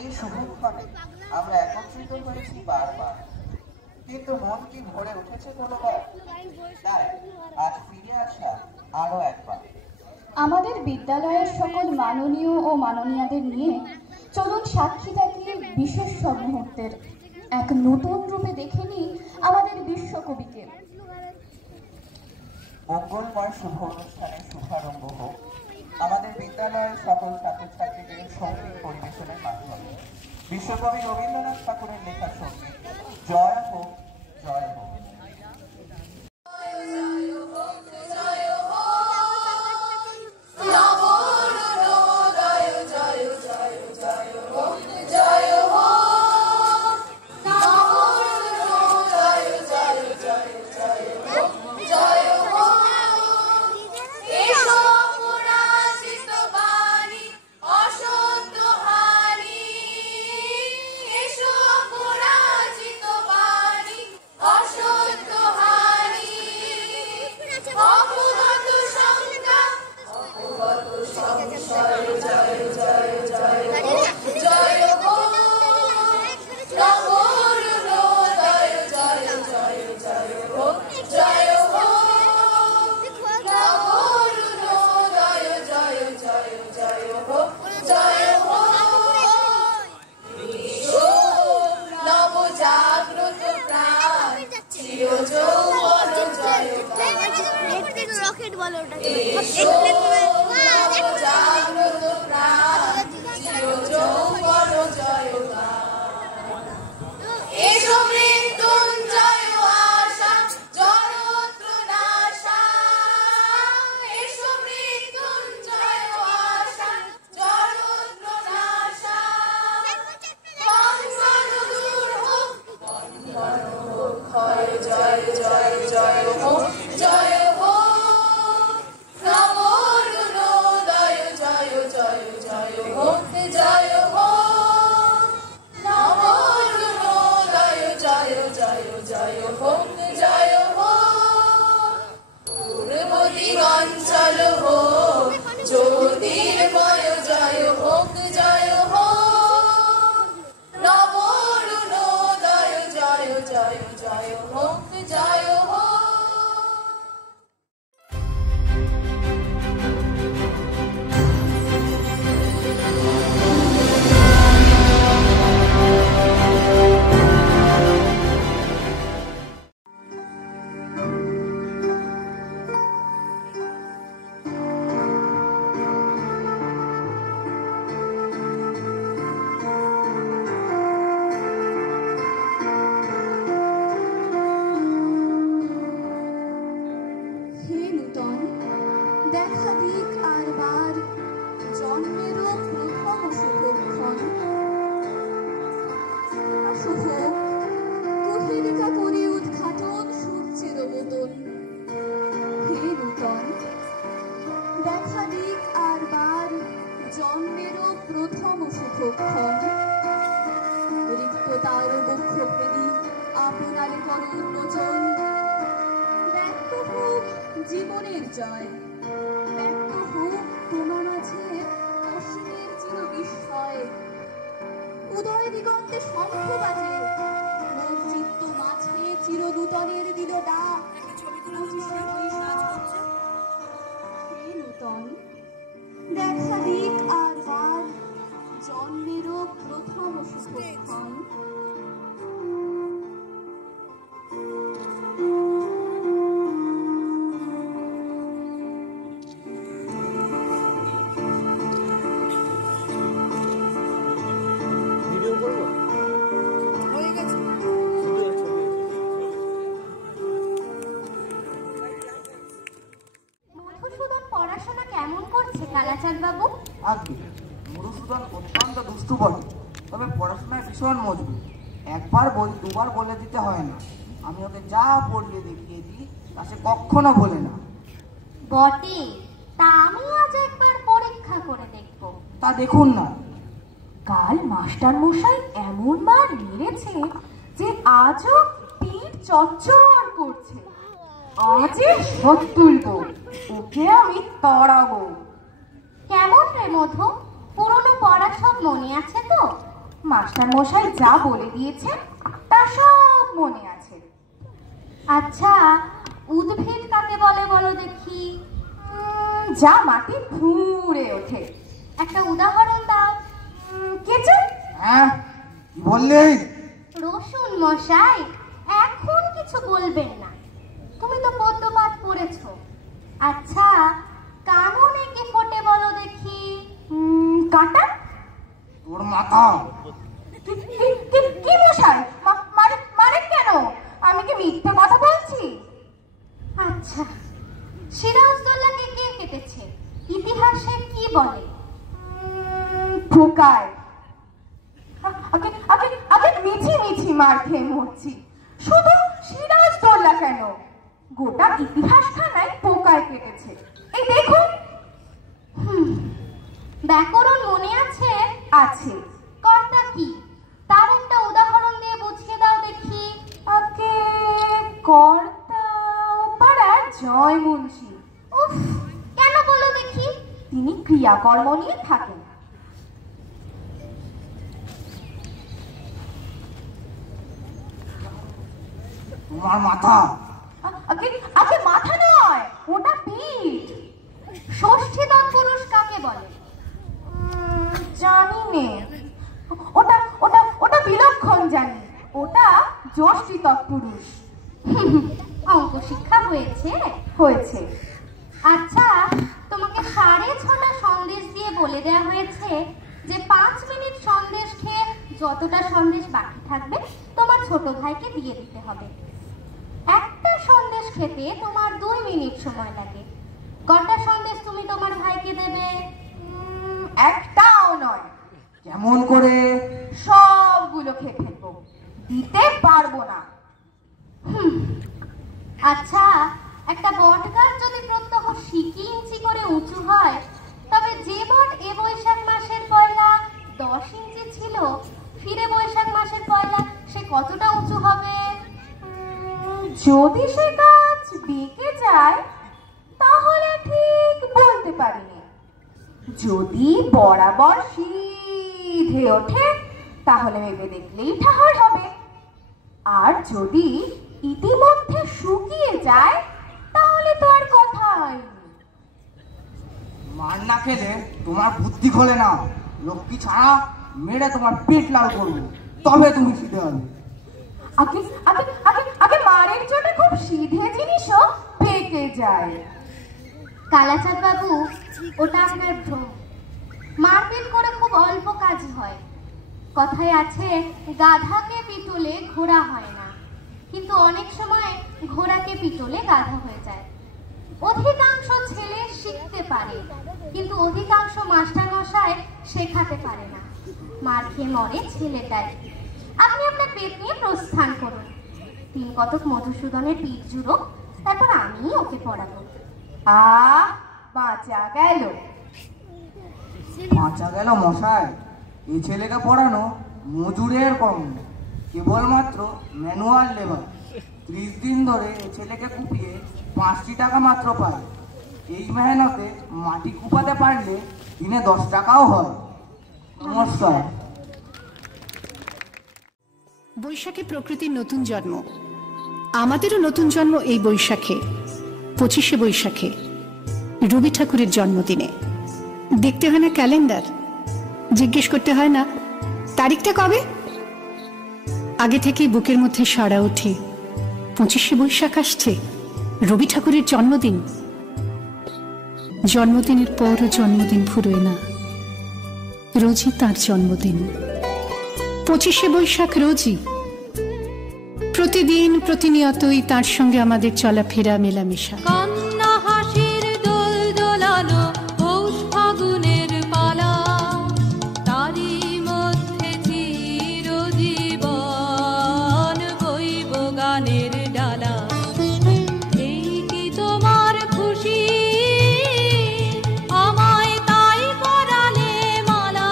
এই শুভক্ষণে আমরা একত্রিত হয়েছি বারবার, কিন্তু মন কি ভরে উঠেছে কোনোবার? তাই আজ ফিরে আসা আরো একবার। আমাদের বিদ্যালয়ের সকল মাননীয় ও মাননীয়াদের নিয়ে চলুন সাক্ষী থাকি বিশেষ সব মুহূর্তের। এক নতুন রূপে দেখে নিই আমাদের বিশ্বকবিকে। মঙ্গলময় শুভ অনুষ্ঠানের শুভারম্ভ হোক আমাদের বিদ্যালয়ের সকল ছাত্রছাত্রীদের সঙ্গীত পরিবেশনের মাধ্যমে। বিশ্বকবি রবীন্দ্রনাথ ঠাকুরের লেখা সঙ্গীত জয় হোক, জয় হোক। জীবনের জয় ব্যক্ত হোক তোমার মাঝে অসীমের চির বিস্ময়। উদয় দিগন্তে শঙ্খ বাজে, মোর চিত্ত মাঝে চিরনূতনের দিল ডাক। হে নূতন দেখা দিক আর বার, জন্মেরও প্রথম শুভক্ষণ। মধুসূদন অত্যন্ত দুষ্টু বটে, তবে পড়াশোনায় ভীষণ মজবুত। একবার দুবার বলে দিতে হয় না। আমি ওকে যা পড়িয়ে দেখিয়ে দিই তা সে কখনো বলে না। বটে, তা আমি আজ একবার পরীক্ষা করে দেখব। তা দেখুন না। কাল মাস্টার মশাই এমন মার মেরেছে যে আজও পিঠ চচ্চর করছে। আজই শোধ তুলব, ওকে আমি তাড়াবো। কেমন রে মধু, পুরনো পড়া সব মনে আছে তো? মাস্টার মশাই যা বলে দিয়েছেন তা সব মনে আছে। আচ্ছা, উদ্ভিদ কাকে বলে বলো দেখি? যা মাটি ফুঁড়ে ওঠে। একটা উদাহরণ দাও। কেঁচো। হ্যাঁ, কি বললি? রসুন মশাই, এখন কিছু বলবেন না, তুমি তো পদ্যপাঠ পড়েছো। আচ্ছা, কাননে কি ফোটে বলো দেখি? কাঁটা। তোর মাথা। কি মশাই, মানে কেন? আমি কি মিথ্যে কথা বলছি? আচ্ছা, সিরাজদৌল্লাকে কে কেটেছে? ইতিহাসে কি বলে? পোকায়। আগে মিছি মিছি মার খেয়ে মরছি। শুধু সিরাজদৌল্লা কেন, গোটা ইতিহাসখানায় পোকায় কেটেছে। এই দেখুন। ব্যাকরণ মনে আছে? আছে। কর্তা কি, তার একটা উদাহরণ দিয়ে বুঝিয়ে দাও দেখি। আগে কর্তা পাড়ার জয় মুন্সি। উফ, কেন বলো দেখি? তিনি ক্রিয়াকর্ম নিয়ে থাকেন। তোমার মাথা। আগে মাথা নয়, ওটা পিঠ। ষষ্ঠী তৎপুরুষ কাকে বলে? জানি নে। ওটা ওটা ওটা বিলক্ষণ জানি, ওটা যষ্টি তৎপুরুষ। অঙ্ক শিক্ষা হয়েছে? হয়েছে। আচ্ছা, তোমাকে 6:30 সন্দেশ দিয়ে বলে দেওয়া হয়েছে যে 5 মিনিট সন্দেশ খেয়ে যতটা সন্দেশ বাকি থাকবে তোমার ছোট ভাইকে দিয়ে দিতে হবে। একটা সন্দেশ খেতে তোমার 2 মিনিট সময় লাগে। কটা সন্দেশ তুমি তোমার ভাইকে দেবে? একটাও নয়। কেমন করে? সবগুলো খেয়ে ফেলবো, দিতে পারবো না। আচ্ছা, একটা বট গাছ যদি প্রত্যহ সিকি ইঞ্চি করে উঁচু হয়, তবে যে বট এ বৈশাখ মাসের পয়লা 10 ইঞ্চি ছিল, ফিরে বৈশাখ মাসের পয়লা সে কতটা উঁচু হবে? যদি সে গাছ বেঁকে যায় তাহলে ঠিক বলতে পারিনি। যদি বরাবর সিধে ওঠে তাহলে ভেবে দেখলেই ঠাহর হবে। আর যদি ইতিমধ্যে শুকিয়ে যায় তাহলে তো আর কথাই। মার না খেলে তোমার বুদ্ধি খোলে না। লক্ষ্মী ছাড়া মেরে তোমার পেট লাল করবো, তবে তুমি সিধে হবে। আগে আগে আগে আগে মারের চোটে খুব সিধে জিনিসও বেঁকে যায়। কালাচাঁদ বাবু, ওটা আপনার ভ্রম। মারপিট করে খুব অল্প কাজ হয়। কথায় আছে, গাধাকে পিটলে ঘোড়া হয় না, কিন্তু অনেক সময় ঘোড়াকে পিটলে গাধা হয়ে যায়। অধিকাংশ ছেলে শিখতে পারে, কিন্তু অধিকাংশ মাস্টার মশাই শেখাতে পারে না। মার খেয়ে মরে ছেলেটাই। আপনি আপনার পেট নিয়ে প্রস্থান করুন। 3 কতক মধুসূদনের পিঠ জুড়ো, তারপর আমি ওকে পড়াবো। বাঁচা গেল। বাঁচা গেল মশাই। এই ছেলেকে পড়ানো মজুরের কর্ম, কেবলমাত্র ম্যানুয়াল লেবার। 30 দিন ধরে এই ছেলেকে কুপিয়ে 5টি টাকা মাত্র পায়। এই মেহনতে মাটি কুপাতে পারলে দিনে 10 টাকাও হয়। নমস্কার। বৈশাখে প্রকৃতির নতুন জন্ম, আমাদেরও নতুন জন্ম এই বৈশাখে, 25শে বৈশাখে, রবি ঠাকুরের জন্মদিনে। দেখতে হয় না ক্যালেন্ডার, জিজ্ঞেস করতে হয় না তারিখটা কবে। আগে থেকেই বুকের মধ্যে সাড়া ওঠে, 25শে বৈশাখ আসছে, রবি ঠাকুরের জন্মদিন। জন্মদিনের পরও জন্মদিন ফুরোয় না, রোজই তার জন্মদিন। 25শে বৈশাখ রোজই, প্রতিদিন প্রতিনিয়তই তার সঙ্গে আমাদের চলাফেরা মেলামেশা। কন্যা হাসির দোল দোলানো পৌষ ফাগুনের পালা, তারই মধ্যে চিরজীবন বইব গানের ডালা। এই কি তোমার খুশি, আমায় তাই করালে মালা,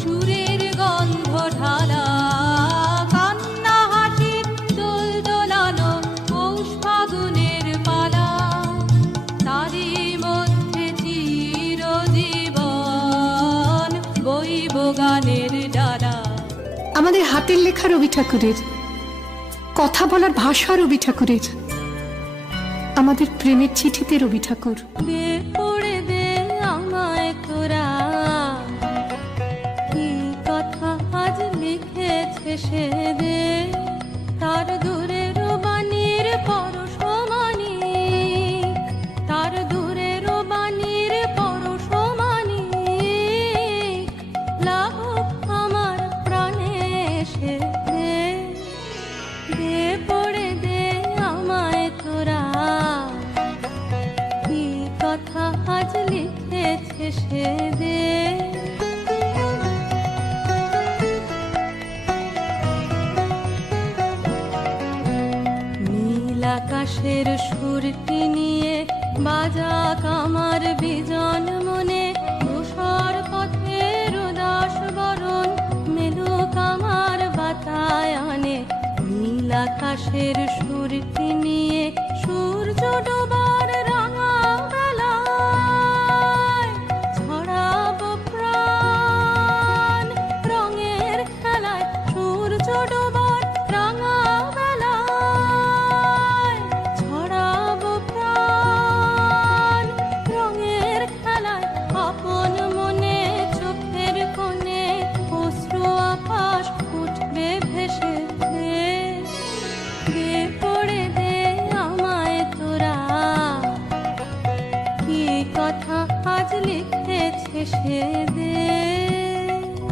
সুরের গন্ধ ঢালা। কন্যা হাসির দোল দোলানো পৌষ ফাগুনের পালা। বইব গানের ডালা। আমাদের হাতের লেখা রবি ঠাকুরের, কথা বলার ভাষা রবি ঠাকুরের, আমাদের প্রেমের চিঠিতে রবি ঠাকুর। দে পড়ে দে আমায় তোরা, কি কথা আজ লিখেছে সে দে, তার দূরের বাণীর পরশমানি, তার দূরের বাণীর পরশমানি, লাগুক আমার প্রাণে সে দে, দে পড়ে দে আমায় তোরা, কি কথা আজ লিখেছে সে দে। নীল আকাশের সুরটি নিয়ে বাজাক আমার বিজন মনে, ধূসর পথের উদাস বরণ মেলুক আমার বাতায়নে। নীল আকাশের সুরটি নিয়ে সূর্য ডোবার রাঙা বেলায়, ছড়াবো প্রাণ রঙের খেলায়, সূর্য ডোবার রাঙা বেলায়, ছড়াবো প্রাণ রঙের খেলায়। আপন মনে চোখের কোণে অশ্রু আকাশ উঠবে ভেসে, দে পড়ে দে আমায় তোরা, কি কথা আজ লিখেছে সে দে।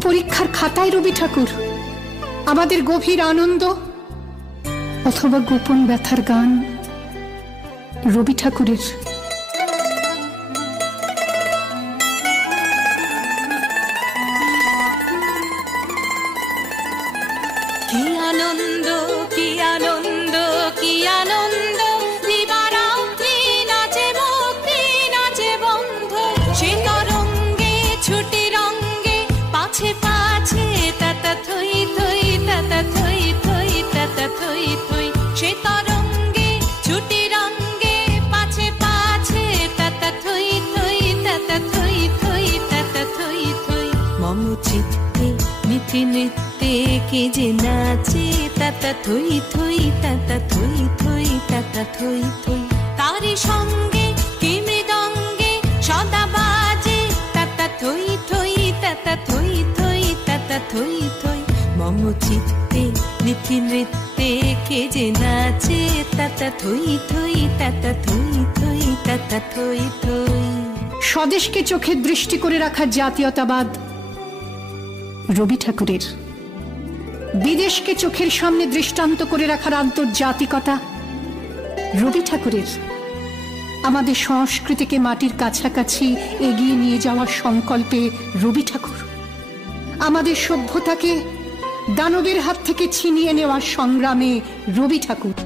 পরীক্ষার খাতায় রবি ঠাকুর, আমাদের গভীর আনন্দ অথবা গোপন ব্যথার গান রবি ঠাকুরের। কি আনন্দ, কি আনন্দ, কি আনন্দ, দিবারাত্রি নাচে ভক্তি নাচে বন্ধ, সে তরঙ্গে ছুটি রঙ্গে পাছে পাছে তাতা থই থই, তাতা থই থই, তাতা থই থই, সে তরঙ্গে ছুটি রঙ্গে পাছে পাছে তাতা থই থই, তাতা থই থই, তাতা থই থই। মম চিত্তে নিতি নৃত্যে কে যে নাচে, তাতা থই থই, তাতা থই থই, তাতা থই থই, তারি সঙ্গে কি মৃদঙ্গে সদা বাজে, তাতা থই থই, তাতা থই থই, তাতা থই থই। মম চিত্তে নিতি নৃত্যে কে যে নাচে, তাতা থই থই, তাতা থই থই, তাতা থই থই। স্বদেশকে চোখের দৃষ্টি করে রাখার জাতীয়তাবাদ রবি ঠাকুরের, বিদেশকে চোখের সামনে দৃষ্টান্ত করে রাখার আন্তর্জাতিকতা রবি ঠাকুরের, আমাদের সংস্কৃতিকে মাটির কাছাকাছি এগিয়ে নিয়ে যাওয়ার সংকল্পে রবি ঠাকুর, আমাদের সভ্যতাকে দানবের হাত থেকে ছিনিয়ে নেওয়ার সংগ্রামে রবি ঠাকুর।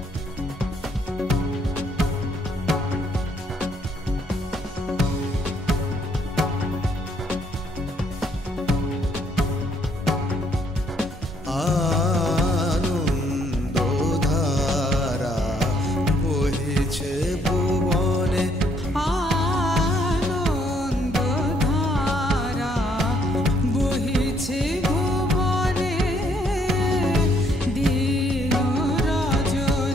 আনন্দধারা বহিছে ভুবনে, আনন্দধারা বহিছে ভুবনে, দিন রজনী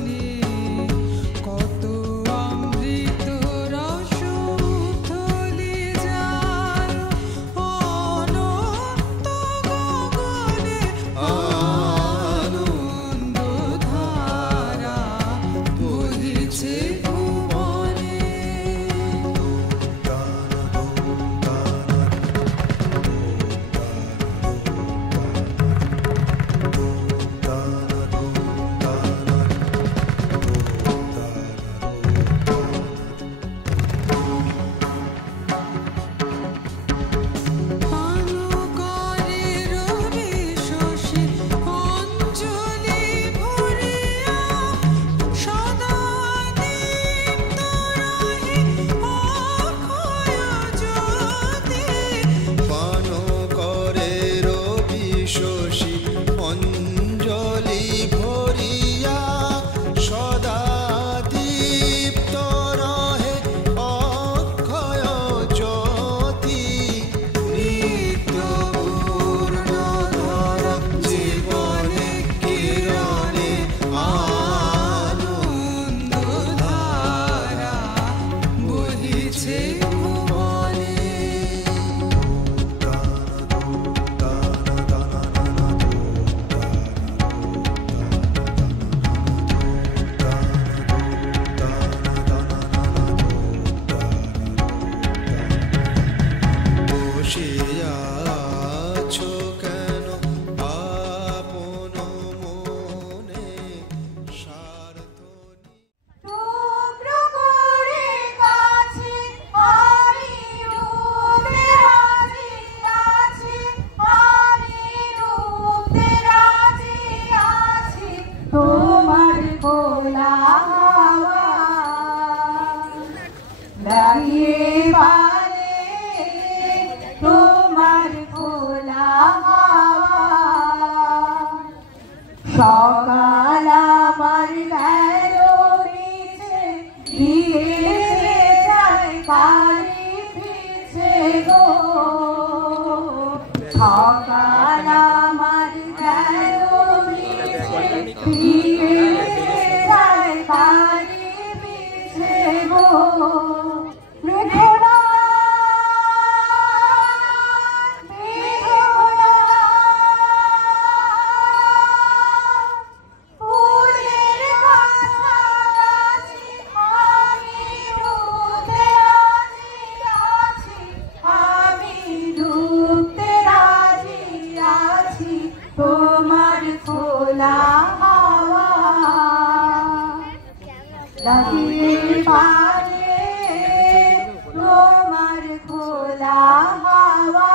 খোলা হাওয়া লাগিয়ে পারে তোমার খোলা হাওয়া সকাল আমার গেলো নিচে গিয়ে যায় কারি পিছে গো সকাল আমার গেলো নিচে গিয়ে যায় কারি পিছে গো মেঘনা তোমার খোলা হাওয়া লাগিয়ে পারে তোমার খোলা হাওয়া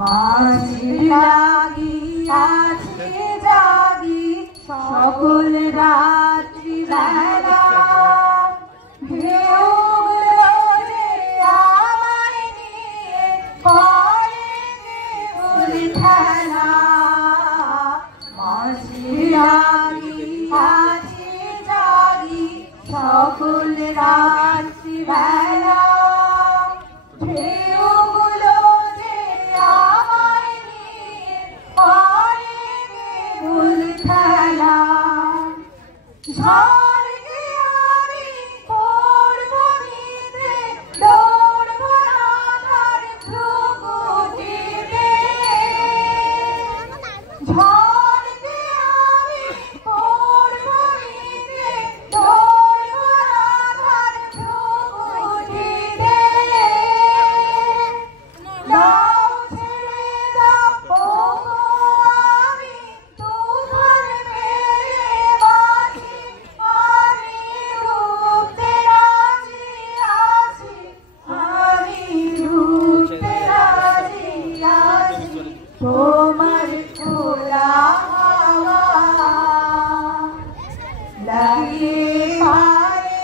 মাঝি লাগি আছে জাগি সকল রাত্রি বেলা ঢেউগুলো যে আমায় নিয়ে খেলা মাঝি লাগি আছি জাগি সকল রাত্রি বেলা ঢেউগুলো যে আমায় নিয়ে খেলা ঝড়কে আমি পড়বো নিতে দৌড়বো রাধার ধ্রুপদীতে ঝড়কে আমি পড়বো নিতে দৌড়বো রাধার ধ্রুপদীতে নাও ছেড়ে দাও ওগো আমি তুফান মেরে বাঁচি আমি ডুবতে রাজি আছি আমি ডুবতে রাজি আছি তোমার খোলা হাওয়া লাগিয়ে পারে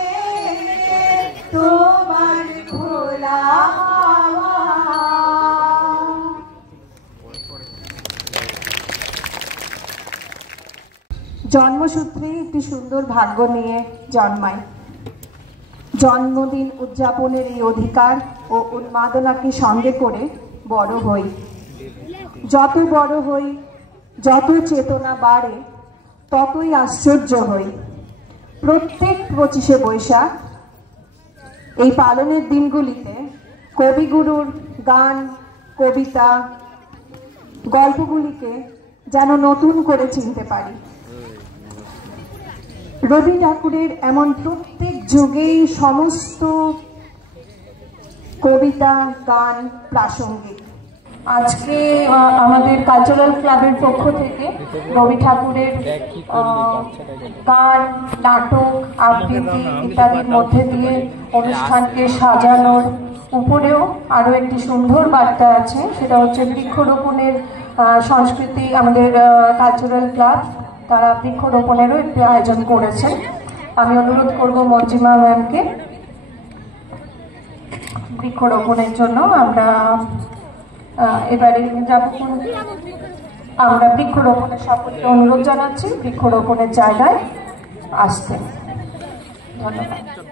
তোমার খোলা হাওয়া জন্মসূত্রে একটি সুন্দর ভাগ্য নিয়ে জন্মায়। জন্মদিন উদযাপনের এই অধিকার ও উন্মাদনাকে সঙ্গে করে বড় হই। যত বড় হই, যত চেতনা বাড়ে, ততই আশ্চর্য হই। প্রত্যেক 25শে বৈশাখ এই পালনের দিনগুলিতে কবিগুরুর গান, কবিতা, গল্পগুলিকে যেন নতুন করে চিনতে পারি। রবি ঠাকুরের এমন প্রত্যেক যুগেই সমস্ত কবিতা, গান প্রাসঙ্গিক। আজকে আমাদের কালচারাল ক্লাবের পক্ষ থেকে রবি ঠাকুরের গান, নাটক, আবৃত্তি ইত্যাদির মধ্যে দিয়ে অনুষ্ঠানকে সাজানোর উপরেও আরও একটি সুন্দর বার্তা আছে, সেটা হচ্ছে বৃক্ষরোপণের সংস্কৃতি। আমাদের কালচারাল ক্লাব তারা বৃক্ষরোপণেরও একটি আয়োজন করেছেন। আমি অনুরোধ করব মঞ্জিমা ম্যামকে বৃক্ষরোপণের জন্য। আমরা এবারে আমরা বৃক্ষরোপণের সকলকে অনুরোধ জানাচ্ছি বৃক্ষরোপণের জায়গায় আসতে। ধন্যবাদ।